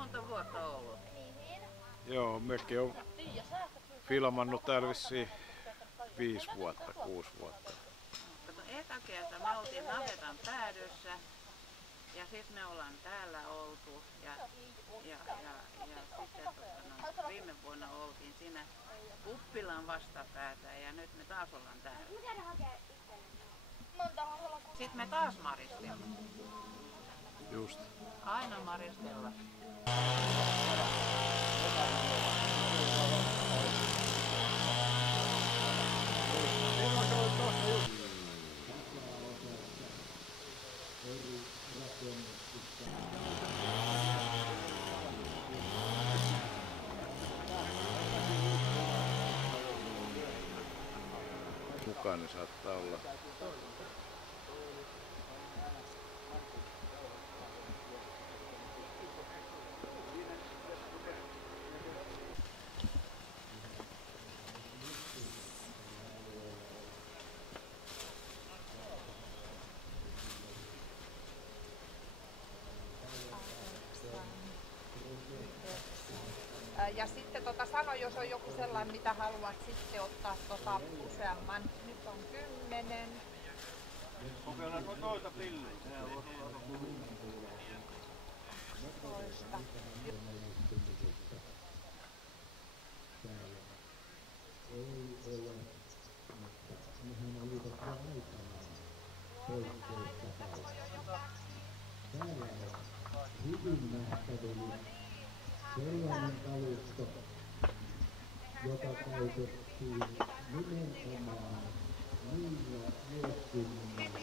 monta vuotta ollut? Joo, mekin on filmannut täällä vissiin 5 vuotta, 6 vuotta. Kato, etäkerta me oltiin navetan päädyssä ja sitten me ollaan täällä oltu ja sitten viime vuonna oltiin siinä Uppilan vastapäätä ja nyt me taas ollaan täällä. Sitten me taas maristellaan. Just. Aina maristellaan. Mukana saattaa olla. Ja sitten sano, jos on joku sellainen, mitä haluat sitten ottaa useamman. Nyt on 10. Kokeillaan toista pilliä. 12. Sellainen kalusto, joka käytettiin nimenomaan niillä vuosikymmenillä,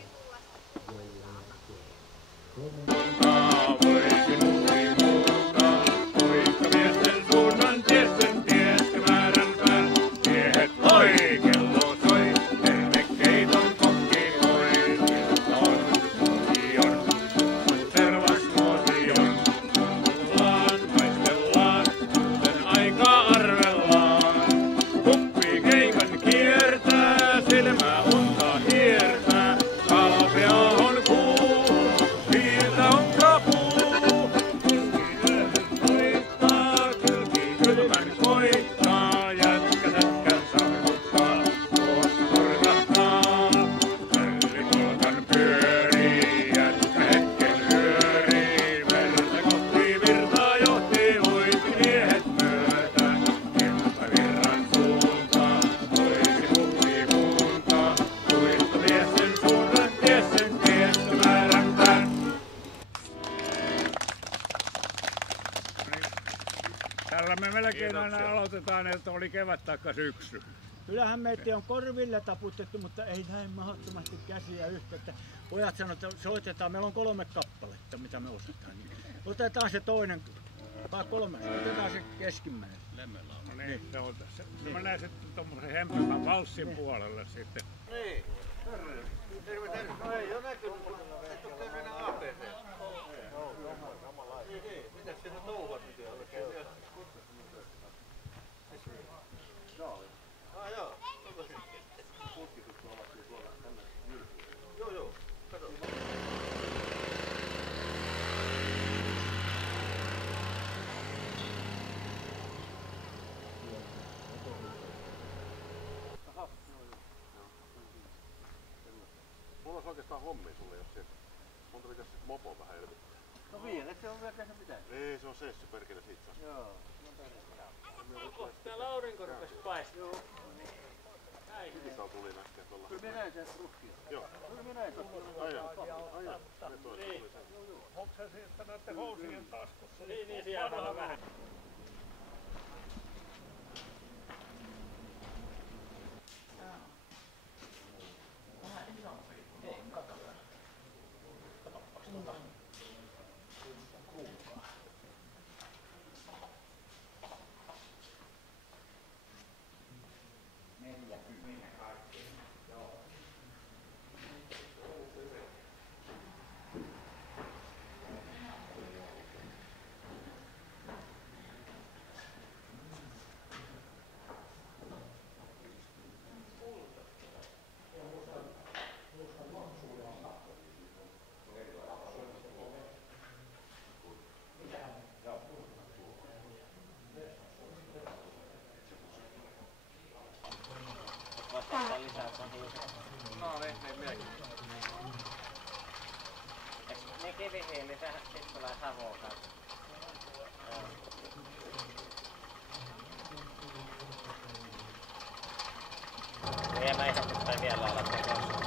Tällä me melkein aina aloitetaan, että oli kevät taikka syksy. Kyllähän meitä on korville taputettu, mutta ei näin mahdottomasti käsiä yhtä. Että pojat sanoo, että soitetaan, meillä on 3 kappaletta, mitä me osataan. Niin otetaan se toinen, vai 3, otetaan se keskimmäinen. No niin, se on tässä. Mä näen sitten tommosen hempelän valssin puolelle sitten. Niin, terve, terve. No ei ole näkynyt, mutta et ole terveenä APC. Niin, mitäs sinä touhuat nyt jo? Joo. Joo, kato. Mulla olisi oikeastaan hommia sulle, jos se... Mun pitäisi sit mopoa vähän elvyttää. No vielä, et se on vielä tehnyt mitään? Ei, se on sessy perkele siitä saa. Joo. Onko täällä aurinko rupes paistaa? Joo. Hyvin saa tuli näkkiä tuolla. Kyllä minä näin sen ruhkia. Joo. Kyllä minä näin tuolla. Aja. Me toista tuli sen. Onko se sitten näiden housien taskussa? Niin, siellä on vähän. kivihiili, sitten tulee savua kanssa. Vielä ei sitä vielä olla tekossa.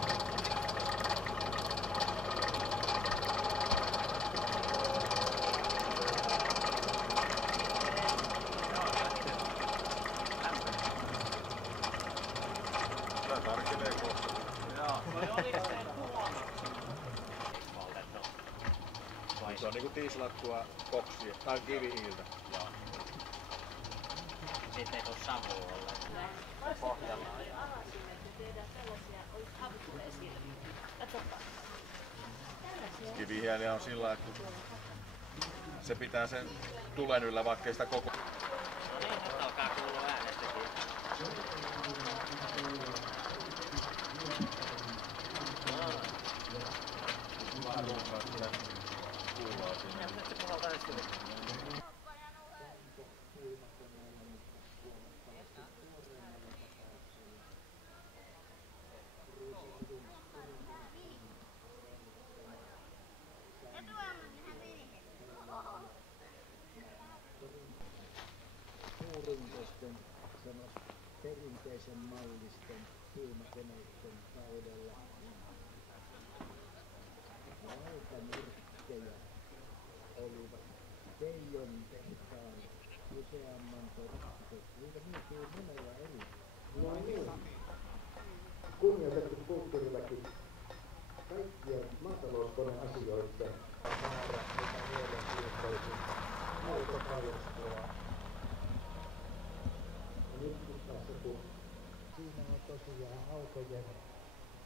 Tää tarkenee kohta. Joo. Oliko se huono? Se on niinku tiislattua koksia tai kivihiiltä. Joo. Siitä ei tuu savua ollenkaan. Pohjalla. Kivihiili on sillä, että se pitää sen tulen yllä, vaikkei sitä koko... No niin, nyt alkaa kuulua äänestäkin. Suurinkosten perinteisen mallisten silmäkoneiden kaudella valtamyrkkejä olivat Teijon tehtaan useamman torppaset. Niitä myytiin monella eri. No niin. Kunnioitettu kulttuuriväki. Kaikkien maatalouskoneasioiden määrä, mitä mielenkiintoisin autokalustoa. Nyt tässä kun siinä on tosiaan autojen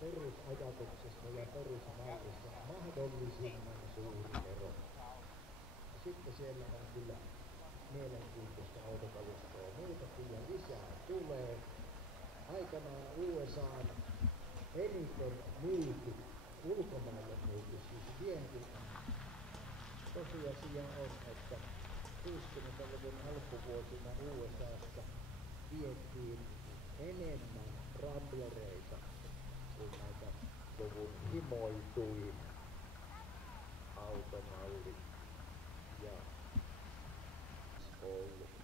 perusajatuksessa ja perusmallissa mahdollisimman suuri ero. Ja sitten siellä on kyllä mielenkiintoista autokalustoa muutakin ja lisää tulee. Aikanaan USA:n eniten myyty, ulkomaille myyty, siis vienti. Tosiasia on, että 60-luvun alkuvuosina USA:sta vietiin enemmän Ramblereita kuin näitä luvun himoituin automalli ja ollut.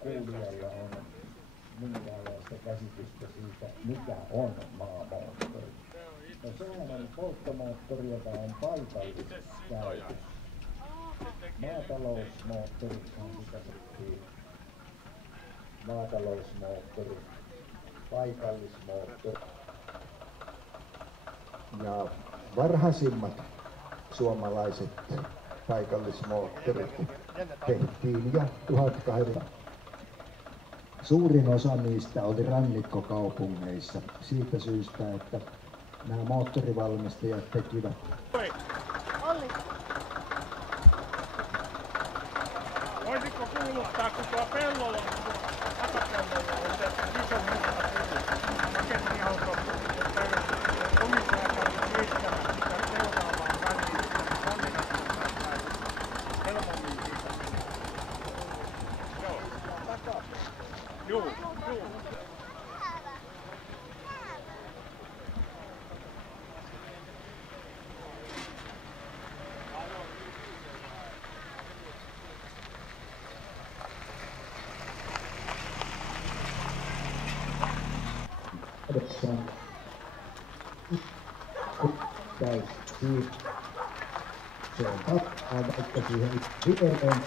Kuulijalla on minkäänlaista käsitystä siitä, mikä on maamoottori. No sehän on polttomoottori, joka on paikalliskäytössä. Maatalousmoottoriksihan sitä sanottiin. Maatalousmoottori, paikallismoottori. Ja varhaisimmat suomalaiset paikallismoottorit tehtiin jo 1800. Suurin osa niistä oli rannikkokaupungeissa siitä syystä, että nämä moottorivalmistajat tekivät. Olli. Voisitko kuuluttaa, kun tuo pellolla, takapellolla on se iso musta pakettiauto, omistaja käy yrittämään sitä seuraavaan väliin. Helpommin siitä. Joo. Juu, juu. Se on pakkaa, vaikka siihen edelleen.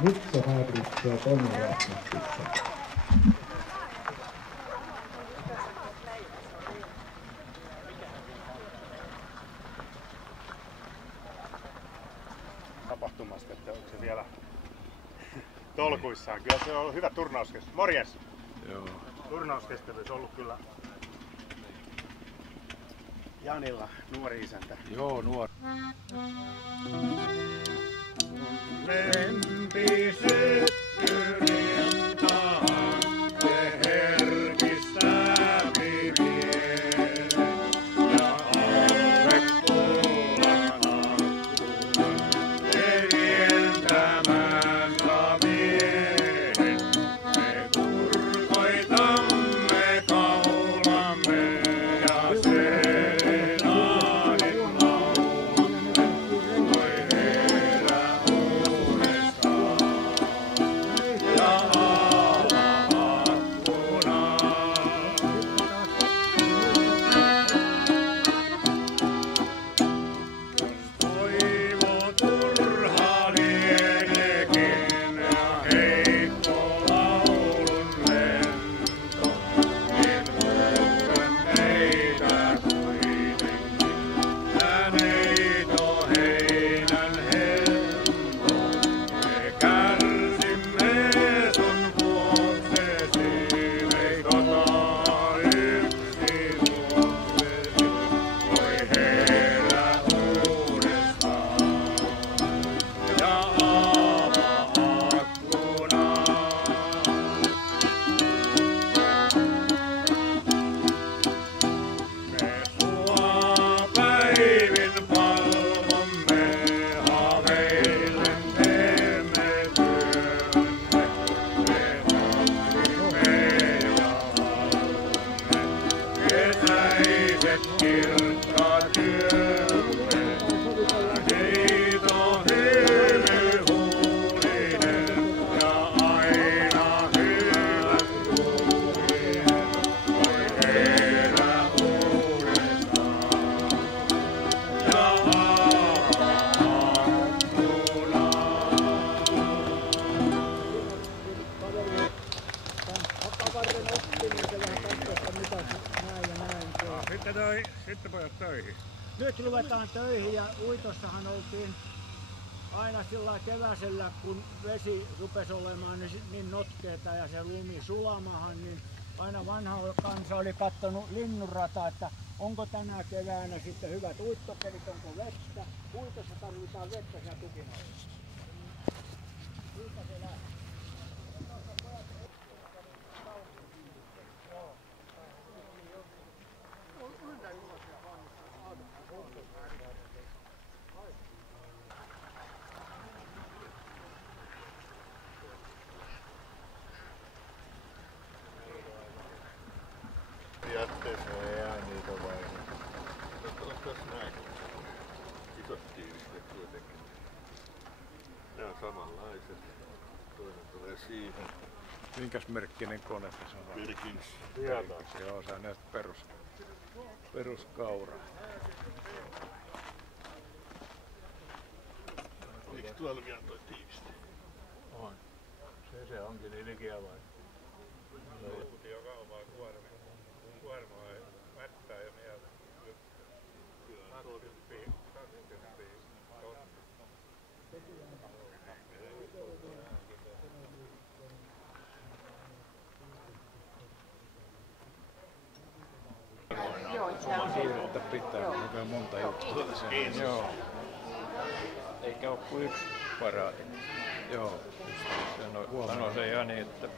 Nyt se häiritsee konerahtauksessa. Tapahtumasta, että onko se vielä tolkuissaan. Kyllä se on ollut hyvä turnauskestävyys. Morjes! Joo. Turnauskestävyys on ollut kyllä Janilla, nuori isäntä. Joo, nuori. Lempi syttyy rintaan, se herkistää pimien. Ja auret pullana, veljen tämän samien. Sitten pojat töihin. Nyt ruvetaan töihin ja uitossahan oltiin aina sillä keväisellä, kun vesi rupesi olemaan niin notkeeta ja se lumi sulamahan, niin aina vanha kansa oli katsonut linnunrataa, että onko tänä keväänä sitten hyvät uittokelit, onko vettä. Uitossa tarvitaan vettä siellä tukinoilla. Jätteeseen jää niitä vai? Tässä näin. Isot tiivisteet kuitenkin. Ne on samanlaiset. Toinen tulee siihen. Minkäs merkkinen kone se on? Wilkins. Joo, sä näet peruskaura. Oliko tuolla vielä toi tiiviste? On. Se onkin ilkeä vai? Kuutio kaupaa kuormaa ja mättää ja mieltä. Kyllä, 20 tonni. Siirrettä pitää, kuinka monta juttua tässä on. Joo. Eikä ole kuin yksi paraati. Joo. Sanoi se Jani, että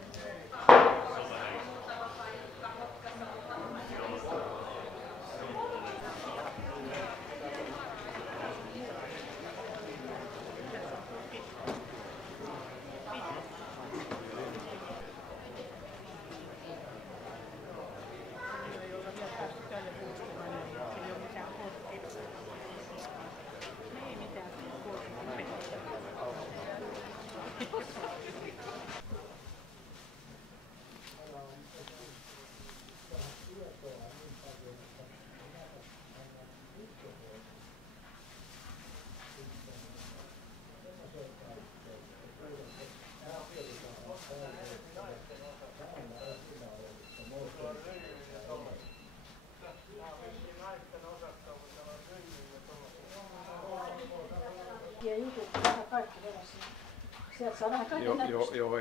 Joo,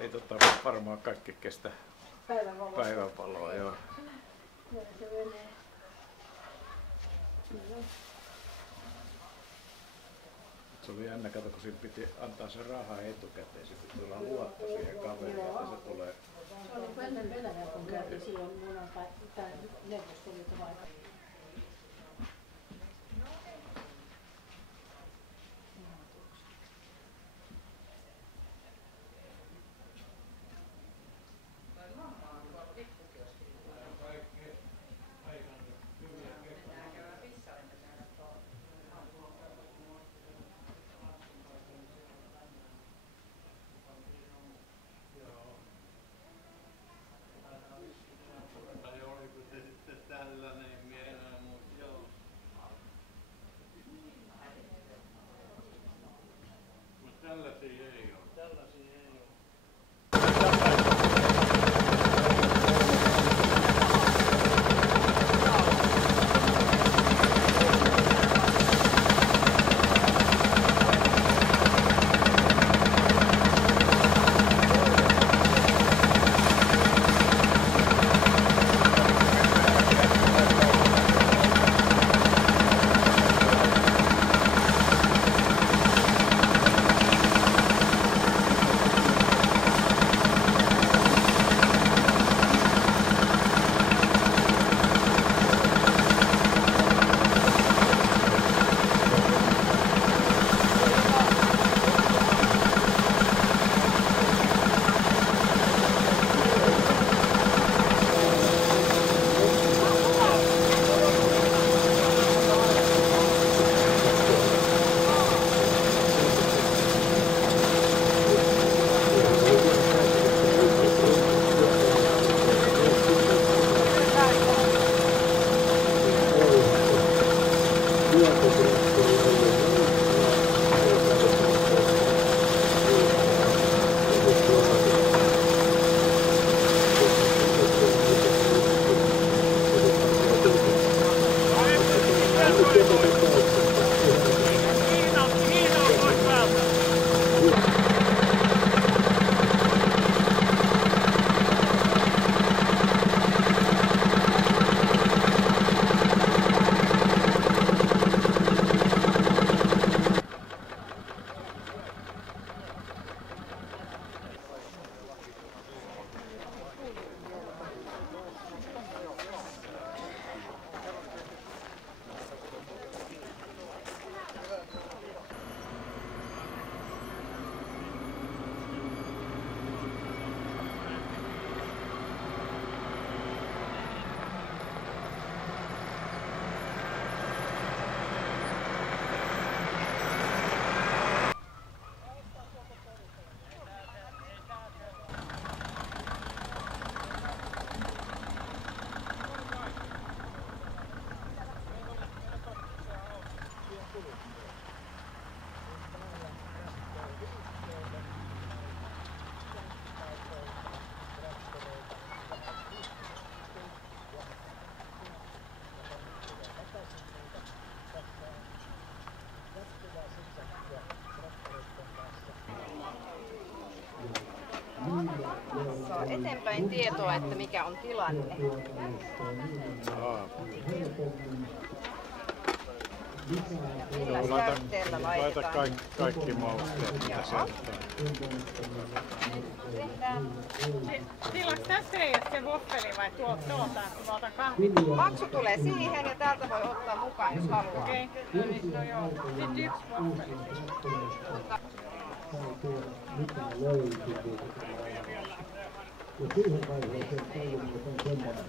ei varmaan kaikki kestä päivänvaloa. Joo. Se oli jännä, kato, kun siinä piti antaa se raha etukäteen, se piti olla luotto siihen kaveriin, että se tulee. Se oli kuin ennen Venäjää, kun käytiin silloin munan tai Neuvostoliiton aikana. Tai oliko se sitten tällainen eteenpäin tietoa, että mikä on tilanne. Millä käytteellä laitetaan? Kaikki mausteet, mitä se ottaa. Tilaaks tässä reiässä se voffeli vai tuotaan, kun mä otan kahvin? Maksu tulee siihen ja täältä voi ottaa mukaan, jos haluaa. Okei, no niin, no joo. Sitten yksi voffeli. Mitä löytyy. Ja siihen vaiheeseen toivon, että on semmoinen.